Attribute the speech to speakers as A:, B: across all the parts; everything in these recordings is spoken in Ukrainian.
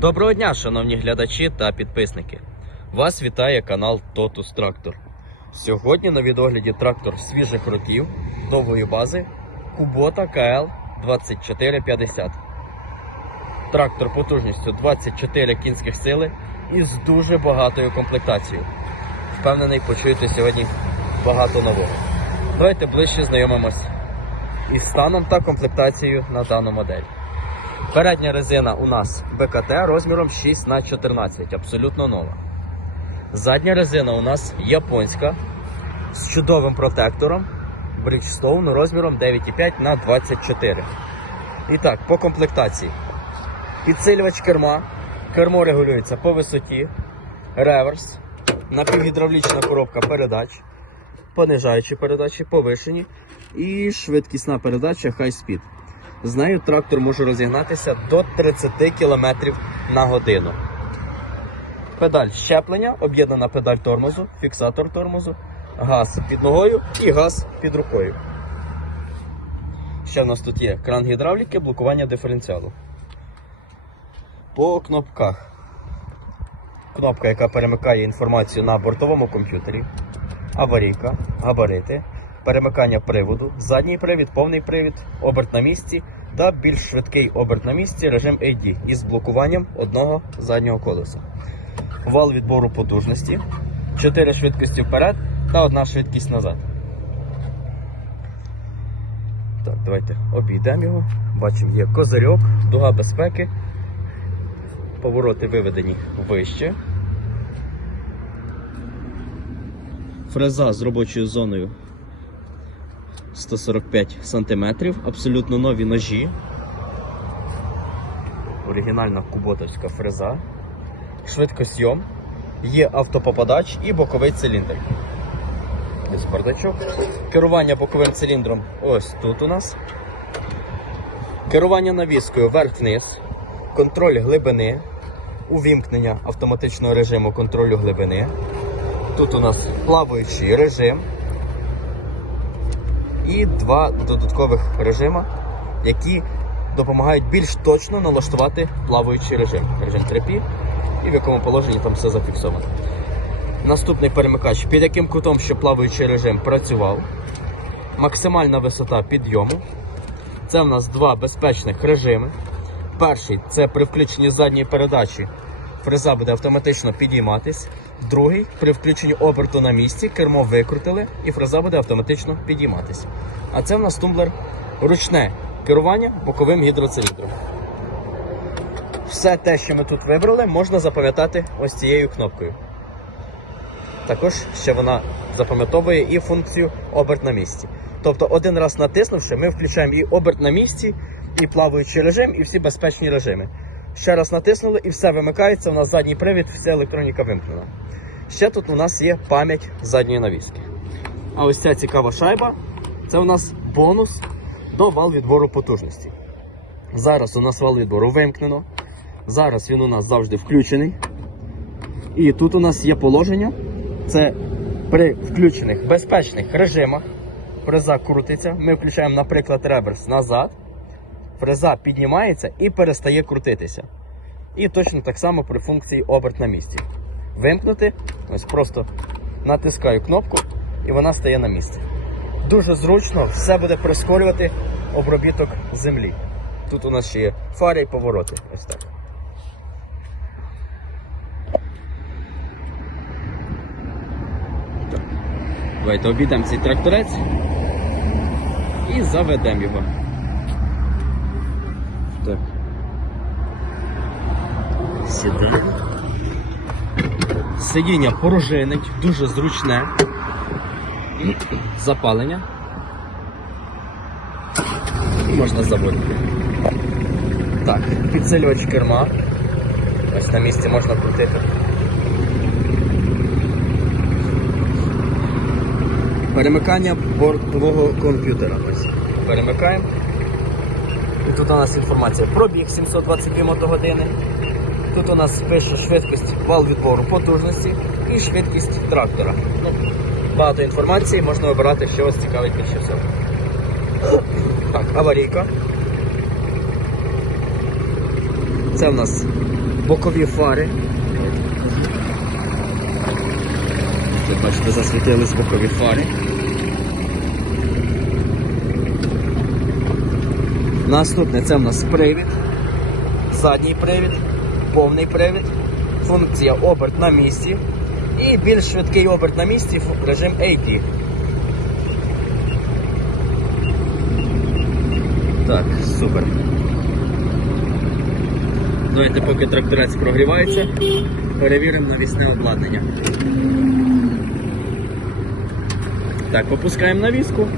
A: Доброго дня, шановні глядачі та підписники. Вас вітає канал Totus Трактор. Сьогодні на відогляді трактор свіжих років довгої бази Кубота КЛ 2450. Трактор потужністю 24 кінських сили і з дуже багатою комплектацією. Впевнений, почуєте сьогодні багато нового. Давайте ближче знайомимось із станом та комплектацією на дану модель. Передня резина у нас БКТ розміром 6 на 14 абсолютно нова. Задня резина у нас японська з чудовим протектором Bridgestone розміром 9,5 на 24. І так, по комплектації. Підсилювач керма. Кермо регулюється по висоті, реверс, напівгідравлічна коробка передач, понижаючі передачі, повишені і швидкісна передача High Speed. З нею трактор може розігнатися до 30 км на годину. Педаль щеплення, об'єднана педаль тормозу, фіксатор тормозу, газ під ногою і газ під рукою. Ще в нас тут є кран гідравліки, блокування диференціалу. По кнопках. Кнопка, яка перемикає інформацію на бортовому комп'ютері, аварійка, габарити, перемикання приводу, задній привід, повний привід, оберт на місці та більш швидкий оберт на місці режим AD із блокуванням одного заднього колеса. Вал відбору потужності, 4 швидкості вперед та одна швидкість назад. Так, давайте обійдемо його. Бачимо, є козирьок, дуга безпеки. Повороти виведені вище. Фреза з робочою зоною 145 см, абсолютно нові ножі. Оригінальна куботовська фреза. Швидкосйом, є автопопадач і боковий циліндр. Бардачок. Керування боковим циліндром ось тут у нас. Керування навіскою вверх-вниз, контроль глибини, увімкнення автоматичного режиму контролю глибини. Тут у нас плаваючий режим і два додаткових режима, які допомагають більш точно налаштувати плаваючий режим. Режим 3P і в якому положенні там все зафіксовано. Наступний перемикач, під яким кутом ще плаваючий режим працював. Максимальна висота підйому. Це в нас два безпечних режими. Перший це при включенні задньої передачі фреза буде автоматично підійматись. Другий при включенні оберту на місці, кермо викрутили і фреза буде автоматично підійматись. А це в нас тумблер ручне керування боковим гідроциліндром. Все те, що ми тут вибрали, можна запам'ятати ось цією кнопкою. Також ще вона запам'ятовує і функцію оберт на місці. Тобто один раз натиснувши, ми включаємо і оберт на місці, і плаваючий режим, і всі безпечні режими. Ще раз натиснули і все вимикається, у нас задній привід, вся електроніка вимкнена. Ще тут у нас є пам'ять задньої навіски. А ось ця цікава шайба це у нас бонус до вал відбору потужності. Зараз у нас вал відбору вимкнено. Зараз він у нас завжди включений. І тут у нас є положення. Це при включених безпечних режимах. Фреза крутиться. Ми включаємо, наприклад, реверс назад. Фреза піднімається і перестає крутитися. І точно так само при функції оберт на місці. Вимкнути, ось просто натискаю кнопку і вона стає на місці. Дуже зручно, все буде прискорювати обробіток землі. Тут у нас ще є фари і повороти. Ось так. Давайте обійдемо цей тракторець і заведемо його. Сідаємо. Сидіння порожинить, дуже зручне. Запалення. Можна заводити. Так, підсилювач керма. Ось на місці можна крутити. Перемикання бортового комп'ютера. Перемикаємо. І тут у нас інформація пробіг 722 мотогодини. Тут у нас пише швидкість вал відбору потужності і швидкість трактора. Ну, багато інформації, можна обирати, що вас цікавить більше всього. Так, аварійка. Це в нас бокові фари. Тут бачите, засвітились бокові фари. Наступне це в нас привід, задній привід, повний привід, функція оберт на місці і більш швидкий оберт на місці режим AD. Так, супер. Давайте поки тракторець прогрівається, перевіримо навісне обладнання. Так, опускаємо навіску.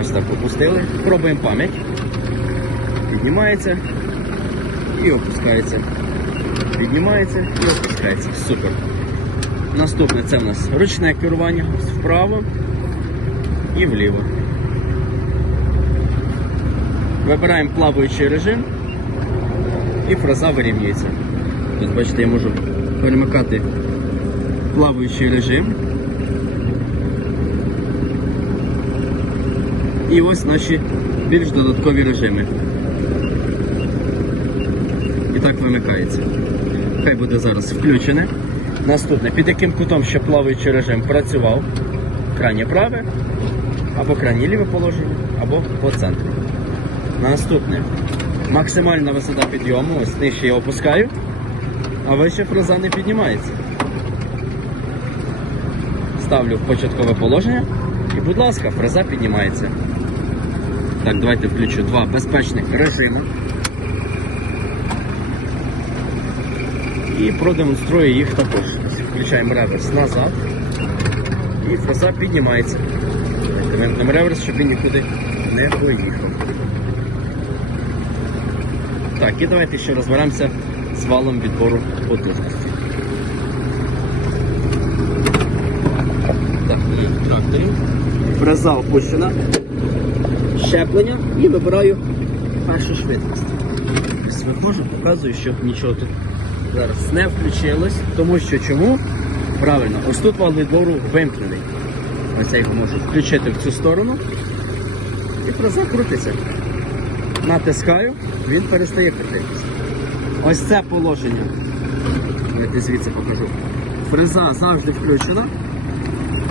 A: Ось так опустили. Пробуємо пам'ять. Піднімається і опускається. Піднімається і опускається. Супер. Наступне це в нас ручне керування вправо і вліво. Вибираємо плаваючий режим і фраза вирівнюється. Ось бачите, я можу перемикати плаваючий режим. І ось наші більш додаткові режими. Так вимикається. Хай буде зараз включене. Наступне, під яким кутом ще плаваючий режим працював. Крайнє праве, або крайнє ліве положення, або по центру. Наступне. Максимальна висота підйому, ось нижче я опускаю, а вище фреза не піднімається. Ставлю в початкове положення і, будь ласка, фреза піднімається. Так, давайте включу два безпечних режими. І продемонструю їх також. Включаємо реверс назад. І фреза піднімається. Вимкнемо реверс, щоб він нікуди не поїхав. Так, і давайте ще розберемося з валом відбору потужності. Так, в тракторі. Фреза опущена. Щеплення і вибираю першу швидкість. Виходжу, показую, що нічого тут зараз не включилось. Тому що чому? Правильно, ось тут вал відбору вимкнений. Ось я його можу включити в цю сторону. І фреза крутиться. Натискаю, він перестає крутитися. Ось це положення. Давайте звідси покажу. Фреза завжди включена.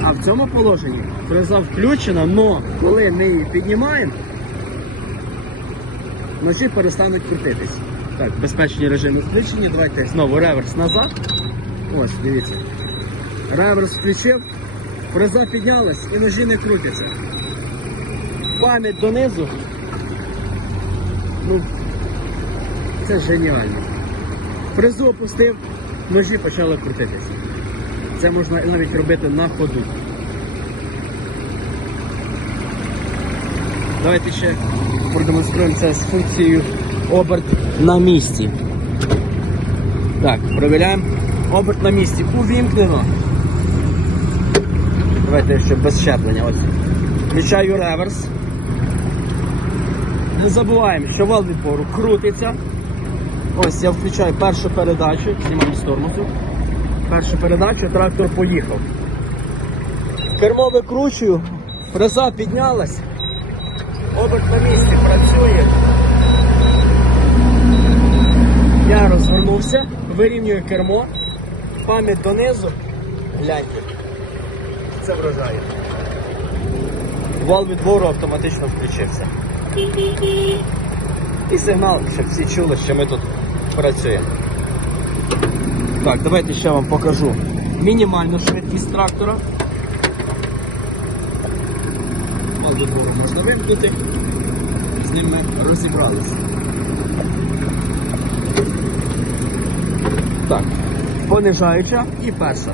A: А в цьому положенні фреза включена, але коли ми її піднімаємо, ножі перестануть крутитись. Так, безпечні режими включені. Давайте знову реверс назад. Ось, дивіться. Реверс включив, фреза піднялась і ножі не крутяться. Пам'ять донизу. Ну, це геніально. Фрезу опустив, ножі почали крутитися. Це можна навіть робити на ходу. Давайте ще продемонструємо це з функцією оберт на місці. Так, провіряємо. Оберт на місці увімкнено. Давайте ще без щеплення. Ось. Включаю реверс. Не забуваємо, що вал відбору крутиться. Ось я включаю першу передачу, знімаю з тормозу. Першу передачу, трактор поїхав. Кермо викручую, фреза піднялась, оберт на місці працює. Я розвернувся, вирівнюю кермо, пам'ять донизу. Гляньте. Це вражає. Вал відбору автоматично включився. І сигнал, щоб всі чули, що ми тут працюємо. Так, давайте ще вам покажу мінімальну швидкість трактора. Вал відбору можна вимкнути. З ним ми розібралися. Так, понижаюча і перша.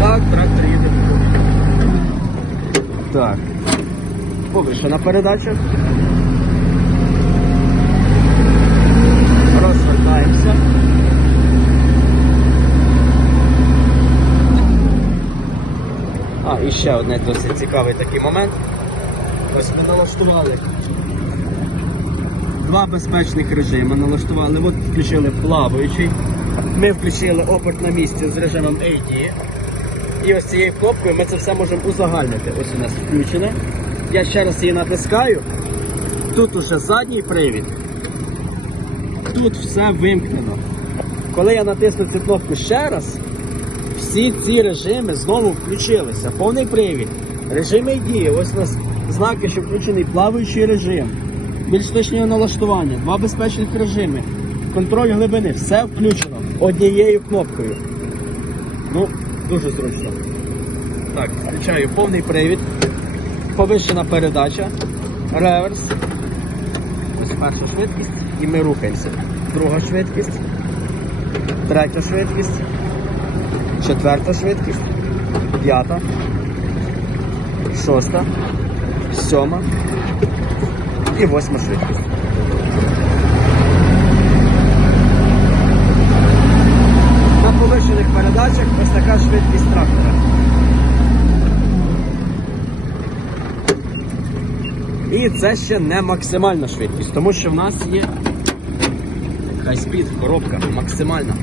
A: Так, трактор їде. Так. Повишена передача. Розвертаємося. А, і ще одне досить цікавий такий момент. Ось ми налаштували два безпечних режими. Налаштували, от включили плаваючий. Ми включили опорт на місці з режимом AD. І ось цією кнопкою ми це все можемо узагальнити. Ось у нас включене. я ще раз її натискаю. Тут уже задній привід. Тут все вимкнено. Коли я натисну цю кнопку ще раз, всі ці режими знову включилися. Повний привід. Режими дії. Ось у нас знаки, що включений плаваючий режим, більш точні налаштування, два безпечних режими, контроль глибини. Все включено однією кнопкою. Ну, дуже зручно. Так, включаю повний привід, повищена передача, реверс. Ось перша швидкість і ми рухаємося. Друга швидкість, третя швидкість, четверта швидкість, п'ята, шоста, сьома і восьма швидкість. На повищених передачах ось така швидкість трактора. І це ще не максимальна швидкість, тому що в нас є хай-спід, коробка максимальна.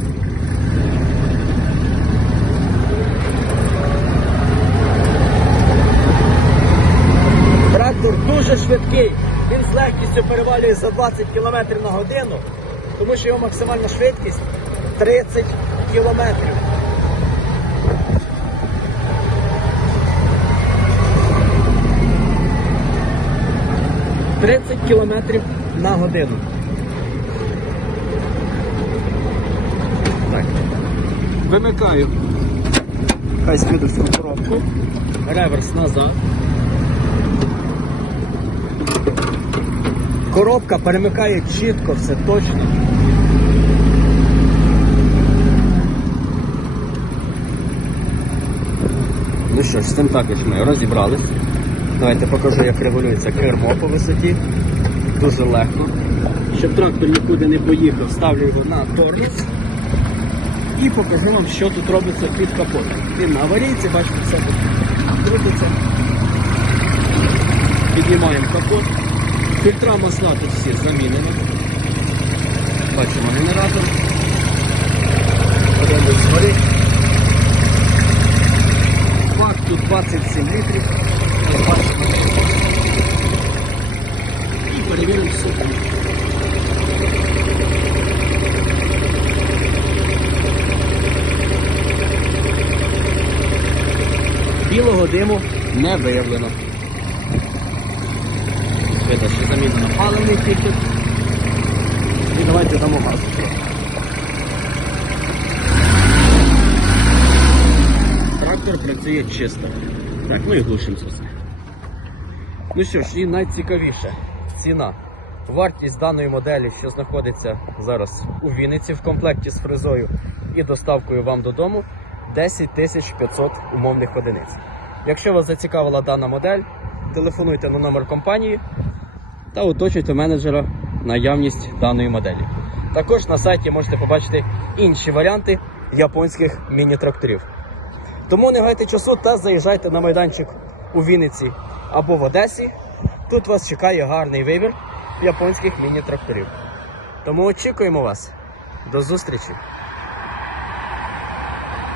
A: Трактор дуже швидкий. Він з легкістю перевалює за 20 км на годину, тому що його максимальна швидкість 30 км. Тридцять кілометрів на годину. Так. Вимикаю. Хай слідовську коробку. Реверс назад. Коробка перемикає чітко, все точно. Ну що ж, з цим також ми розібрались. Давайте покажу, як регулюється кермо по висоті. Дуже легко. Щоб трактор нікуди не поїхав, ставлю його на тормоз і покажу вам, що тут робиться під капотом. Він на аварійці, бачите, все тут крутиться. Піднімаємо капот. Фільтра масла тут всі замінені. Бачимо генератор. Згори. Бак тут 27 літрів. І перевіримо супер. Білого диму не виявлено. Видно, що замінено паливний фільтр. І давайте дамо газ. Трактор працює чисто. Так, ну і глушимо все. Ну що ж, і найцікавіше ціна. Вартість даної моделі, що знаходиться зараз у Вінниці в комплекті з фрезою і доставкою вам додому, 10 500 умовних одиниць. Якщо вас зацікавила дана модель, телефонуйте на номер компанії та уточнюйте менеджера наявність даної моделі. Також на сайті можете побачити інші варіанти японських міні-тракторів. Тому не гайте часу та заїжджайте на майданчик у Вінниці або в Одесі. Тут вас чекає гарний вибір японських міні-тракторів. Тому очікуємо вас. До зустрічі!